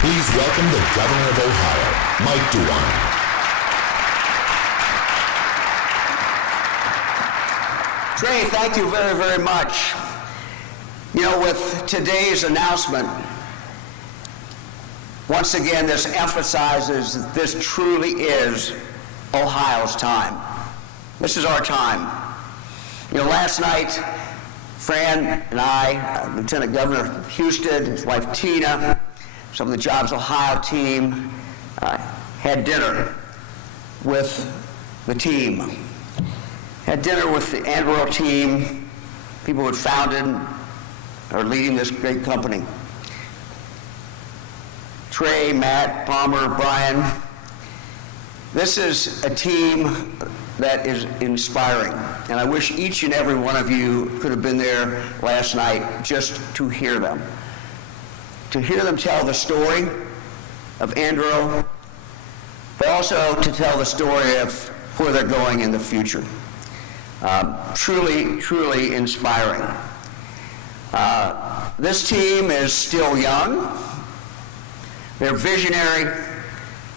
Please welcome the Governor of Ohio, Mike DeWine. Trey, thank you very, very much. You know, with today's announcement, once again, this emphasizes that this truly is Ohio's time. This is our time. You know, last night, Fran and I, Lieutenant Governor Houston, his wife Tina, some of the Jobs Ohio team, had dinner with the team. Had dinner with the Anduril team, people who had founded or leading this great company. Trey, Matt, Palmer, Brian. This is a team that is inspiring. And I wish each and every one of you could have been there last night just to hear them. To hear them tell the story of Anduril, but also to tell the story of where they're going in the future. Truly, truly inspiring. This team is still young. They're visionary.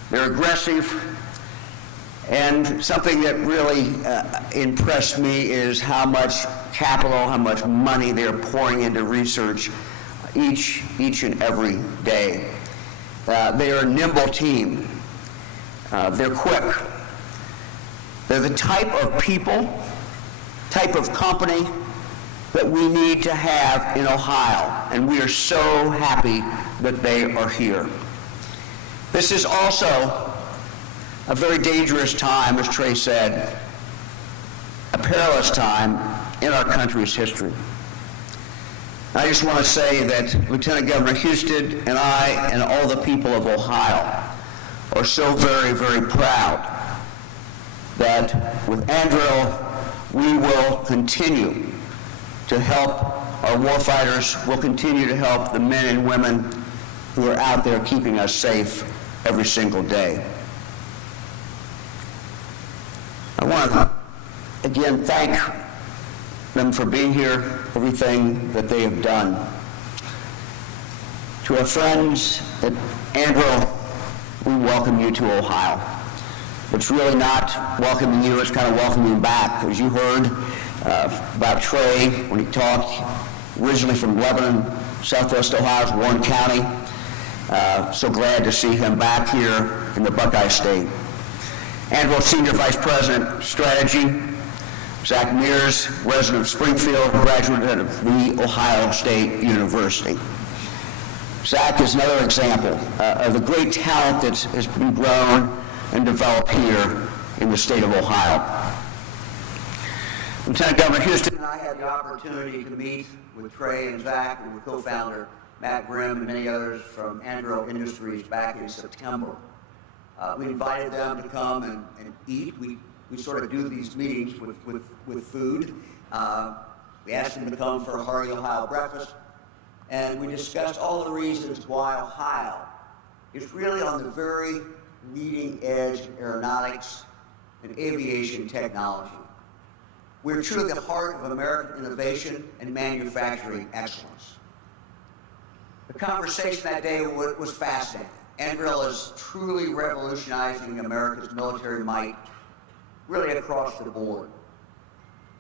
They're aggressive. And something that really impressed me is how much capital, how much money they're pouring into research each and every day. They are a nimble team. They're quick. They're the type of people, type of company that we need to have in Ohio, and we are so happy that they are here. This is also a very dangerous time, as Trey said, a perilous time in our country's history. I just want to say that Lieutenant Governor Houston and I and all the people of Ohio are so very, very proud that with Anduril, we will continue to help our warfighters. We'll continue to help the men and women who are out there keeping us safe every single day. I want to, again, thank them for being here, everything that they have done. To our friends at Anduril, we welcome you to Ohio. It's really not welcoming you, it's kind of welcoming you back. As you heard about Trey when he talked, originally from Lebanon, Southwest Ohio's Warren County. So glad to see him back here in the Buckeye State. Anduril Senior Vice President, Strategy, Zach Mears, resident of Springfield, graduate of the Ohio State University. Zach is another example of the great talent that has been grown and developed here in the state of Ohio. Lieutenant Governor Houston and I had the opportunity to meet with Trey and Zach and with co-founder Matt Grimm and many others from Anduril Industries back in September. We invited them to come and eat. We sort of do these meetings with food. We asked them to come for a hearty Ohio breakfast, and we discussed all the reasons why Ohio is really on the very leading edge of aeronautics and aviation technology. We're truly the heart of American innovation and manufacturing excellence. The conversation that day was fascinating. Anduril is truly revolutionizing America's military might, really across the board.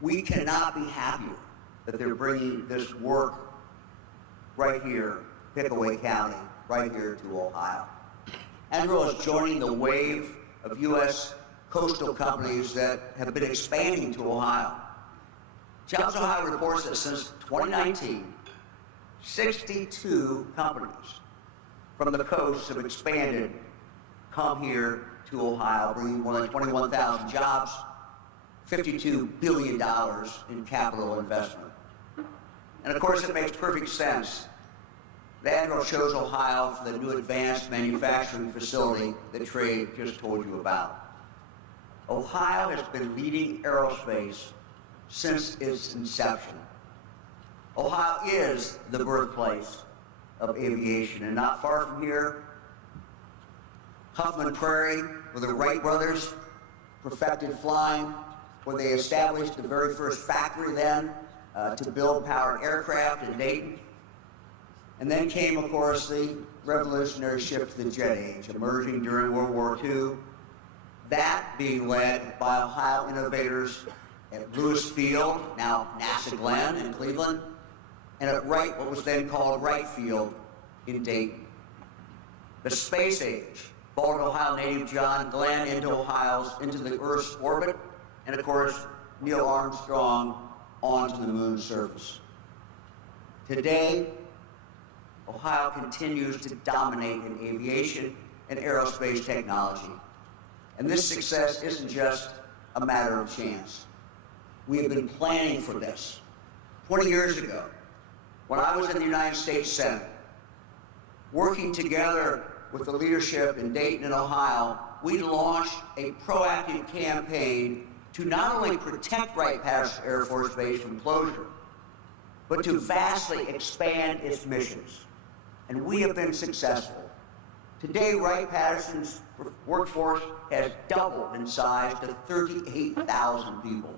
We cannot be happier that they're bringing this work right here, Pickaway County, right here to Ohio. Anduril is joining the wave of U.S. coastal companies that have been expanding to Ohio. Jobs Ohio reports that since 2019, 62 companies from the coast have expanded, come here to Ohio, bringing more than 21,000 jobs, $52 billion in capital investment. And of course, it makes perfect sense that Anduril chose Ohio for the new advanced manufacturing facility that Trey just told you about. Ohio has been leading aerospace since its inception. Ohio is the birthplace of aviation, and not far from here, Huffman Prairie, where the Wright brothers perfected flying, where they established the very first factory then to build powered aircraft in Dayton. And then came, of course, the revolutionary shift to the jet age, emerging during World War II. That being led by Ohio innovators at Lewis Field, now NASA Glenn in Cleveland, and at Wright, what was then called Wright Field in Dayton. The space age followed Ohio native John Glenn into the Earth's orbit, and of course, Neil Armstrong onto the moon's surface. Today, Ohio continues to dominate in aviation and aerospace technology. And this success isn't just a matter of chance. We have been planning for this. 20 years ago, when I was in the United States Senate, working together with the leadership in Dayton and Ohio, we launched a proactive campaign to not only protect Wright-Patterson Air Force Base from closure, but to vastly expand its missions. And we have been successful. Today, Wright-Patterson's workforce has doubled in size to 38,000 people,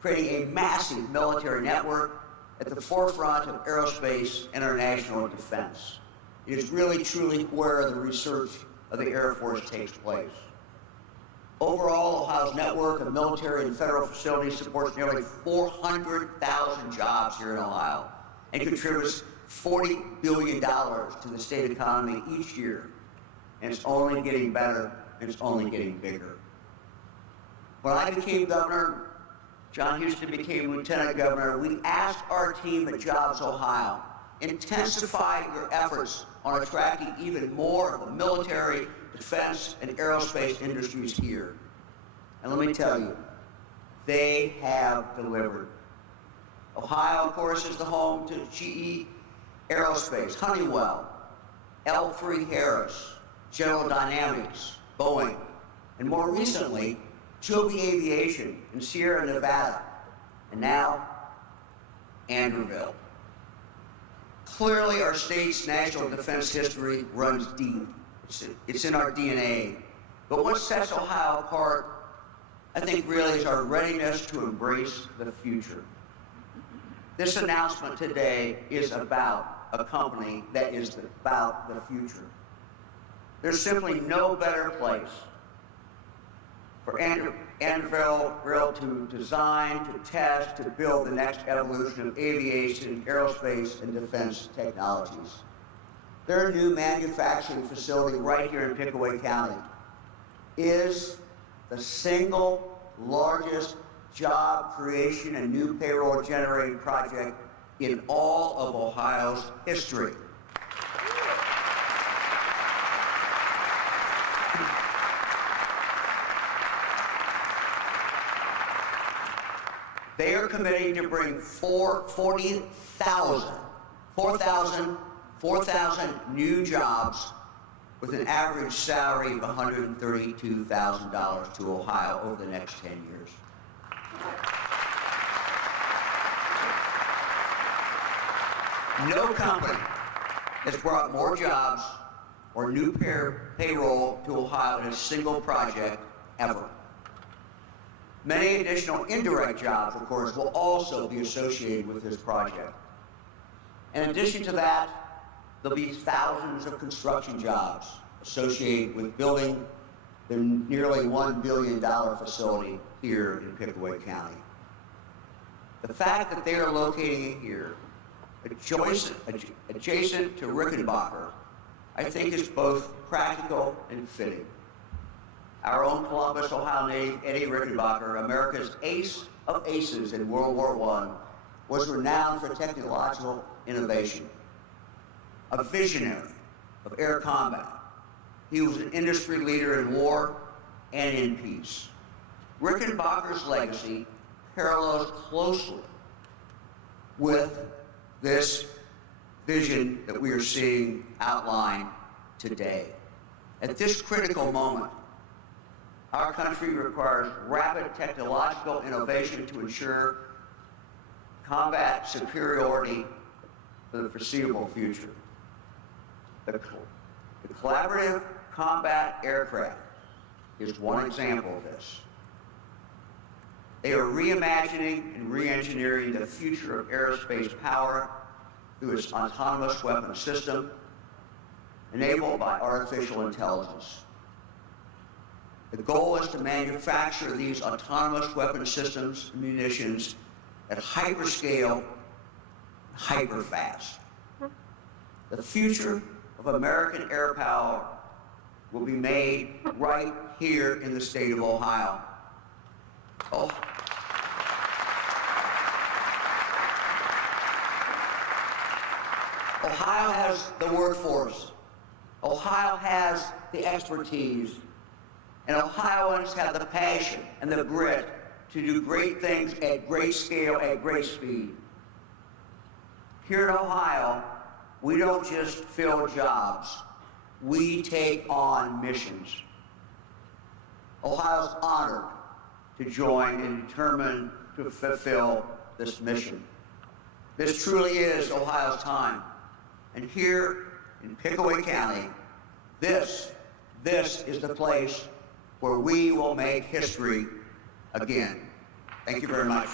creating a massive military network at the forefront of aerospace and international defense. It is really, truly where the research of the Air Force takes place. Overall, Ohio's network of military and federal facilities supports nearly 400,000 jobs here in Ohio and contributes $40 billion to the state economy each year. And it's only getting better, and it's only getting bigger. When I became governor, John Houston became lieutenant governor, we asked our team at Jobs Ohio, intensify your efforts on attracting even more of the military, defense, and aerospace industries here. And let me tell you, they have delivered. Ohio, of course, is the home to GE Aerospace, Honeywell, L3Harris, General Dynamics, Boeing, and more recently, Joby Aviation in Sierra Nevada, and now Anduril. Clearly, our state's national defense history runs deep. It's in our DNA. But what sets Ohio apart, I think, really is our readiness to embrace the future. This announcement today is about a company that is about the future. There's simply no better place for Anduril to design, to test, to build the next evolution of aviation, aerospace, and defense technologies. Their new manufacturing facility right here in Pickaway County is the single largest job creation and new payroll generating project in all of Ohio's history. They are committing to bring 4,000 new jobs with an average salary of $132,000 to Ohio over the next 10 years. No company has brought more jobs or new payroll to Ohio in a single project ever. Many additional indirect jobs, of course, will also be associated with this project. In addition to that, there'll be thousands of construction jobs associated with building the nearly $1 billion facility here in Pickaway County. The fact that they are locating it here, adjacent to Rickenbacker, I think is both practical and fitting. Our own Columbus, Ohio native Eddie Rickenbacker, America's ace of aces in World War I, was renowned for technological innovation. A visionary of air combat, he was an industry leader in war and in peace. Rickenbacker's legacy parallels closely with this vision that we are seeing outlined today. At this critical moment, our country requires rapid technological innovation to ensure combat superiority for the foreseeable future. The collaborative combat aircraft is one example of this. They are reimagining and re-engineering the future of aerospace power through its autonomous weapon system enabled by artificial intelligence. The goal is to manufacture these autonomous weapon systems and munitions at hyperscale, hyperfast. The future of American air power will be made right here in the state of Ohio. Ohio has the workforce. Ohio has the expertise. And Ohioans have the passion and the grit to do great things at great scale, at great speed. Here in Ohio, we don't just fill jobs, we take on missions. Ohio's honored to join and determined to fulfill this mission. This truly is Ohio's time. And here in Pickaway County, this is the place where we will make history again. Thank you very much.